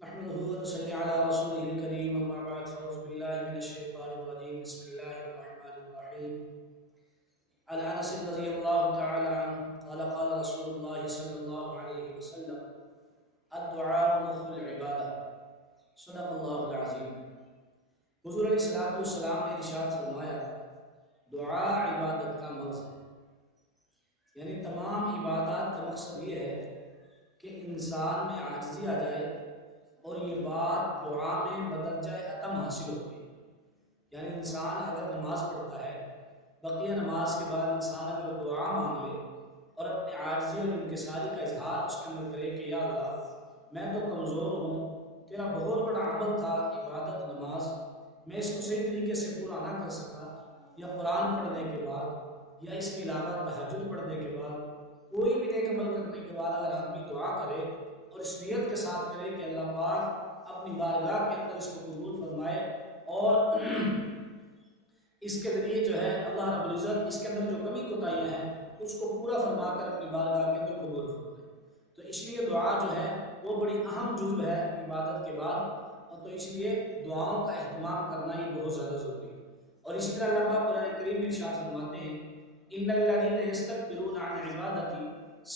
نحمده ونصلي على رسوله الكريم أما بعد فأعوذ بالله من الشيطان الرجيم بسم الله الرحمن الرحيم. عن أنس رضي الله تعالى عنه قال قال رسول الله صلى الله عليه وسلم الدعاء مخ العبادة صدق الله العظيم. حضور علیہ الصلوۃ والسلام نے ارشاد فرمایا دعا عبادت کا مغز ہے، یعنی تمام عبادات کا مقصد یہ ہے کہ انسان میں عاجزی آ جائے اور یہ بات دعا میں بدل جائے، عتم حاصل ہوتی ہے. یعنی انسان اگر نماز پڑھتا ہے، بقیہ نماز کے بعد انسان اگر دعا مانگ لے اور اپنے عاجزی اور انکساری کا اظہار اس کے اندر کرے کہ یا اللہ میں تو کمزور ہوں، تیرا بہت بڑا عمل تھا عبادت نماز، میں اس کو صحیح طریقے سے پورا نہ کر سکا، یا قرآن پڑھنے کے بعد یا اس کے علاوہ تہجد پڑھنے کے بعد کوئی بھی نیک عمل کرنے کے بعد اگر آدمی دعا کرے اور اس نیت کے ساتھ کرے کہ اللہ پاک اپنی بارگاہ کے اندر اس کو قبول فرمائے اور اس کے ذریعے جو ہے اللہ رب العزت اس کے اندر جو کمی کوتاہیاں ہیں اس کو پورا فرما کر اپنی بارگاہ کے اندر قبول فرمائے، تو اس لیے دعا جو ہے وہ بڑی اہم جزو ہے عبادت کے بعد، اور تو اس لیے دعاؤں کا اہتمام کرنا یہ بہت زیادہ ضروری ہے. اور اسی طرح اللہ پاک قرآن کریم میں ارشاد فرماتے ہیں ان الذین یستکبرون عن عبادتی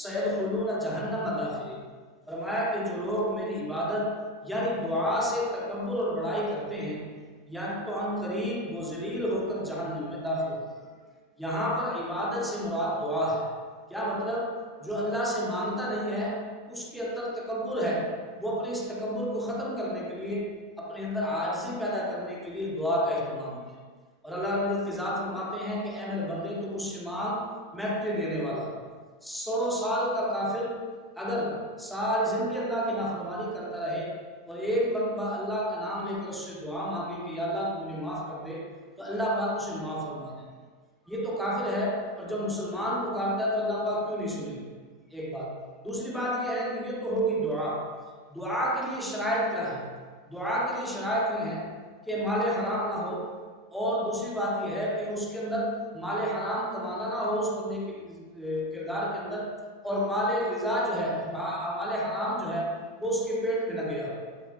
سیدخلون جہنم داخلین. فرمایا کہ جو لوگ میری عبادت یعنی دعا سے تکبر اور بڑائی کرتے ہیں یعنی تو ان قریب وہ ذلیل ہو کر جہنم میں داخل ہوتے ہیں. یہاں پر عبادت سے مراد دعا ہے. کیا مطلب؟ جو اللہ سے مانگتا نہیں ہے اس کے اندر تکبر ہے، وہ اپنے اس تکبر کو ختم کرنے کے لیے اپنے اندر عاجزی پیدا کرنے کے لیے دعا کا اہتمام ہے. اور اللہ رب العزت کی ذات فرماتے ہیں کہ اے میرے بندے تو مجھ سے مانگ میں تجھے دینے والا ہوں. 100 سال کا کافر اگر ساری زندگی اللہ کی نافرمانی کرتا رہے اور ایک مرتبہ اللہ کا نام لے کر اس سے دعا مانگے کہ یا اللہ تو مجھے معاف کر دے، تو اللہ پاک اسے معاف فرما دے. یہ تو کافر ہے، اور جب مسلمان پکارتا ہے تو اللہ پاک کیوں نہیں سنے؟ ایک بات. دوسری بات یہ ہے کہ یہ تو ہوگی دعا. دعا کے لیے شرائط کیا ہے؟ دعا کے لیے شرائط یہ ہے کہ مال حرام نہ ہو، اور دوسری بات یہ ہے کہ اس کے اندر مال حرام کمانا نہ ہو اس بندے کے کردار کے اندر، اور مال غذا جو ہے مال حرام جو ہے وہ اس کے پیٹ میں نہ گیا.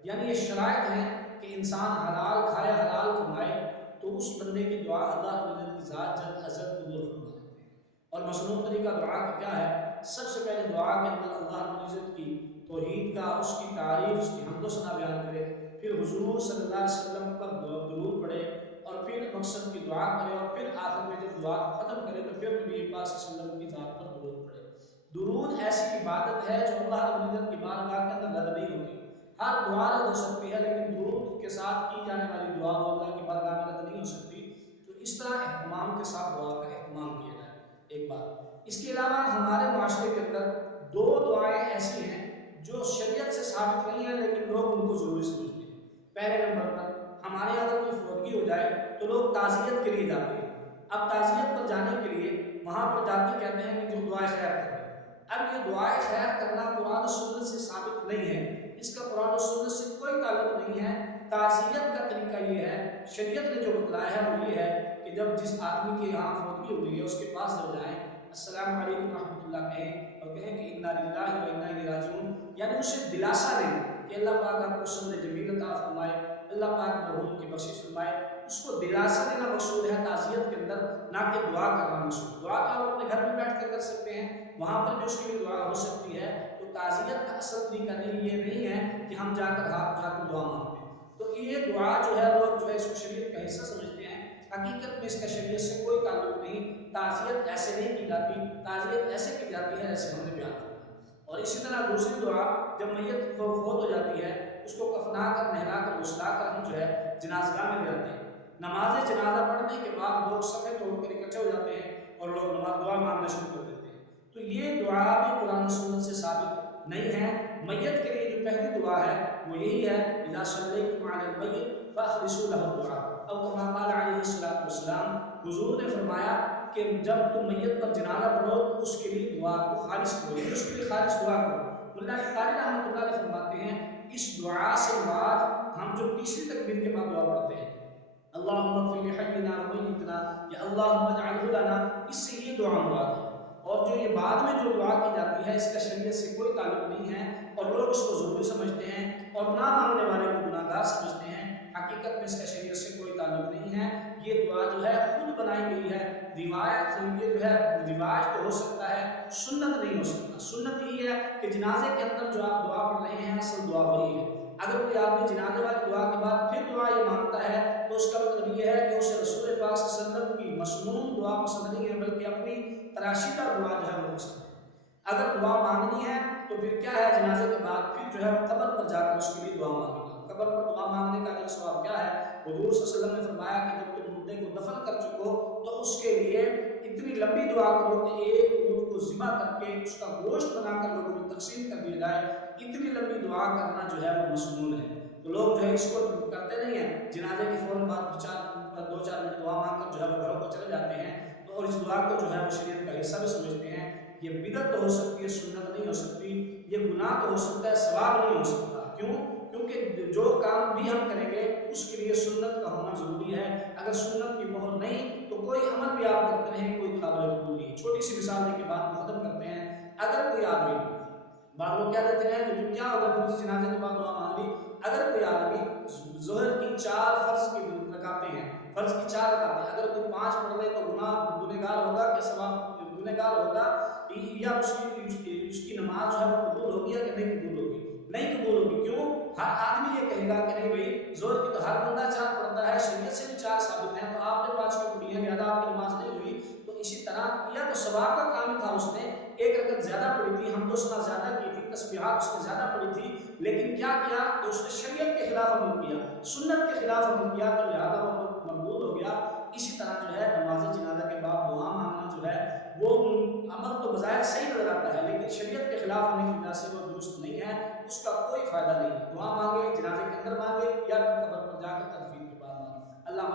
یعنی یہ شرائط ہیں کہ انسان حلال کھائے حلال کمائے تو اس بندے کی دعا اللہ رب العزت کی ذات جل ازل قبول فرما لیتے ہیں. اور مصنوع طریقہ دعا کا کیا ہے؟ سب سے پہلے دعا کے اندر اللہ رب العزت کی توحید کا، اس کی تعریف، اس کی حمد و ثنا بیان کرے، پھر حضور صلی اللہ علیہ وسلم پر درود پڑھے، اور پھر مقصد کی دعا کرے، اور پھر آخر میں جب دعا ختم کرے تو پھر نبی پاک صلی اللہ علیہ وسلم کی ذات پر درود پڑھے. درود ایسی عبادت ہے جو اللہ رب العزت کی بارگاہ کے اندر رد نہیں ہوتی. ہر دعا رد ہو سکتی ہے لیکن درود کے ساتھ کی جانے والی دعا وہ اللہ کی بارگاہ میں رد نہیں ہو سکتی. تو اس طرح اہتمام کے ساتھ دعا کا اہتمام کیا جائے. ایک بات. اس کے علاوہ ہمارے معاشرے کے اندر 2 دعائیں ایسی ہیں جو شریعت سے ثابت نہیں ہیں لیکن لوگ ان کو ضروری سمجھتے ہیں. پہلے نمبر پر ہمارے یہاں اگر کوئی فوتگی ہو جائے تو لوگ تعزیت کے لیے جاتے ہیں. اب تعزیت پر جانے کے لیے وہاں پر جاتے کہتے ہیں کہ جو دعائیں خیر کریں. اب یہ دعائیں خیر کرنا قرآن و سنت سے ثابت نہیں ہے، اس کا قرآن و سنت سے کوئی تعلق نہیں ہے. تعزیت کا طریقہ یہ ہے، شریعت نے جو بتلایا ہے وہ یہ ہے کہ جب جس آدمی کے یہاں فوتگی ہوئی ہے اس کے پاس جب جائیں السلام علیکم ورحمۃ اللہ کہیں اور کہیں کہ انا للہ و انا الیہ راجعون، یعنی اسے دلاسا دیں کہ اللہ پاک آپ کو صبر جمیل عطا فرمائے، اللہ پاک مرحوم کی بخشش فرمائے. اس کو دلاسا دینا مقصود ہے تعزیت کے اندر، نہ کہ دعا کرنا مقصود. دعا تو آپ اپنے گھر میں بیٹھ کر سکتے ہیں، وہاں پر بھی اس کے لیے دعا ہو سکتی ہے. تو تعزیت کا اصل طریقہ یہ نہیں ہے کہ ہم جا کر ہاتھ اٹھا کر دعا مانگتے ہیں. تو یہ دعا جو ہے لوگ جو ہے اس کو شریعت کا حصہ سمجھتے ہیں، حقیقت میں اس کا شریعت سے کوئی تعلق نہیں. تعزیت ایسے نہیں کی جاتی، تعزیت ایسے کی جاتی ہے ایسے ہم نے بیان کیا. اور اسی طرح دوسری دعا جب میت فوت ہو جاتی ہے اس کو کفنا کر نہلا کر غسلا کر ہم جو ہے جنازگاہ میں لے جاتے ہیں. نماز جنازہ پڑھنے کے بعد لوگ صفیں توڑ کر اکٹھے ہو جاتے ہیں اور لوگ نماز دعا مانگنا شروع کر دیتے ہیں. تو یہ دعا بھی قرآن و سنت سے ثابت نہیں ہے. میت کے لیے جو پہلی دعا ہے وہ یہی ہے اذا صلیتم علی المیت فاخلصوا له الدعاء او كما قال علیہ الصلوۃ والسلام. حضور نے فرمایا کہ جب تم میت پر جنازہ پڑھو تو اس کے لیے دعا کو خالص کرو، اس کے لیے خالص دعا کرو. اللہ قاری رحمۃ اللہ علیہ فرماتے ہیں اس دعا سے بعد ہم جو تیسری تکبیر کے بعد دعا پڑھتے ہیں اللہم اغفر لحینا ومیتنا یا اللہم اجعلہ لنا، اس سے یہ دعا مراد ہے. اور جو یہ بعد میں جو دعا کی جاتی ہے اس کا شریعت سے کوئی تعلق نہیں ہے اور لوگ اس کو ضروری سمجھتے ہیں. اور اور نہ مانگنے والے کو گناہگار سمجھتے ہیں، حقیقت میں اس کا شریعت سے کوئی تعلق نہیں ہے۔ یہ دعا جو ہے خود بنائی گئی ہے، روایت، یہ جو ہے رواج تو ہو سکتا ہے، سنت نہیں ہو سکتا۔ سنت یہی ہے کہ جنازے کے اندر جو آپ دعا پڑھ رہے ہیں اصل دعا وہی ہے۔ اگر کوئی آدمی جنازے والی دعا کے بعد پھر دعا یہ مانگتا ہے تو اس کا مطلب یہ ہے کہ اسے رسول پاک صلی اللہ علیہ وسلم کی مسنون دعا پسند نہیں ہے، بلکہ اپنی تراشیدہ دعا جو ہے وہ پسند ہے۔ اگر دعا مانگنی ہے تو پھر کیا ہے، جنازے کے بعد پھر جو ہے وہ قبر پر جا کر اس کے لیے دعا مانگے گا۔ قبر پر دعا مانگنے کا جو ثواب کیا ہے، حضور صلی اللہ علیہ وسلم نے فرمایا کہ جب تم مردے کو دفن کر چکو تو اس کے لیے اتنی لمبی دعا کرو کہ ایک اونٹ کو ذبح کر کے اس کا گوشت بنا کر لوگوں میں تقسیم کر دیا جائے۔ اتنی لمبی دعا کرنا جو ہے وہ مسنون ہے۔ تو لوگ جو ہے اس کو کرتے نہیں ہیں، جنازے کے فوراً بعد دو چار منٹ دعا مانگ کر جو ہے وہ گھروں کو چلے جاتے ہیں، تو اور اس دعا کو جو ہے وہ شریعت کا حصہ بھی سمجھتے ہیں۔ یہ بدعت تو ہو سکتی ہے، سنت نہیں ہو سکتی، یہ گناہ تو ہو سکتا ہے، ثواب نہیں ہو سکتا۔ کیوں؟ کیونکہ جو کام بھی ہم کریں گے اس کے لیے سنت کا ہونا ضروری ہے۔ اگر سنت کی مہر نہیں تو کوئی عمل بھی آپ کرتے رہیں کوئی قابل قبول نہیں۔ چھوٹی سی مثال دے کے بعد ختم کرتے ہیں۔ اگر کوئی آدمی، بعض لوگ کیا دیتے ہیں کہ کیا ہوگا پھر جنازے کے بعد دعا مانگ لی، اگر کوئی آدمی ظہر کی 4 فرض کی رکعتیں ہیں، فرض کی 4 رکعتیں، اگر کوئی 5 پڑھ لے تو گنہگار ہوگا کہ ثواب گنہگار ہوگا، یا اس کی نماز جو ہے وہ قبول ہوگی یا کہ نہیں قبول ہوگی؟ نہیں قبول ہوگی۔ کیوں؟ ہر آدمی یہ کہے گا کہ نہیں بھائی ظہر کی تو ہر بندہ 4 پڑھتا ہے، شریعت سے بھی 4 ثابت ہیں، تو آپ نے 5 کیوں پڑھی ہیں، لہٰذا آپ کی نماز نہیں ہوئی۔ تو اسی طرح یا تو ثواب کا کام تھا، اس نے ایک رکعت زیادہ پڑھی تھی، حمد و ثنا زیادہ کی تھی، تسبیحات اس نے زیادہ پڑھی تھی، لیکن کیا کیا کہ اس نے شریعت کے خلاف عمل کیا، سنت کے خلاف عمل کیا، تو لہٰذا وہ مردود ہو گیا۔ اسی طرح جو ہے نماز جنازہ کے بعد دعا مانگنا جو ہے وہ عمل تو بظاہر صحیح نظر آتا ہے، لیکن شریعت کے خلاف ہونے کی وجہ سے وہ درست نہیں ہے، اس کا کوئی فائدہ نہیں ہے۔ دعا مانگے، جنازے کے اندر مانگے یا قبر پر جا کر تدفین کے بعد مانگے۔ اللہ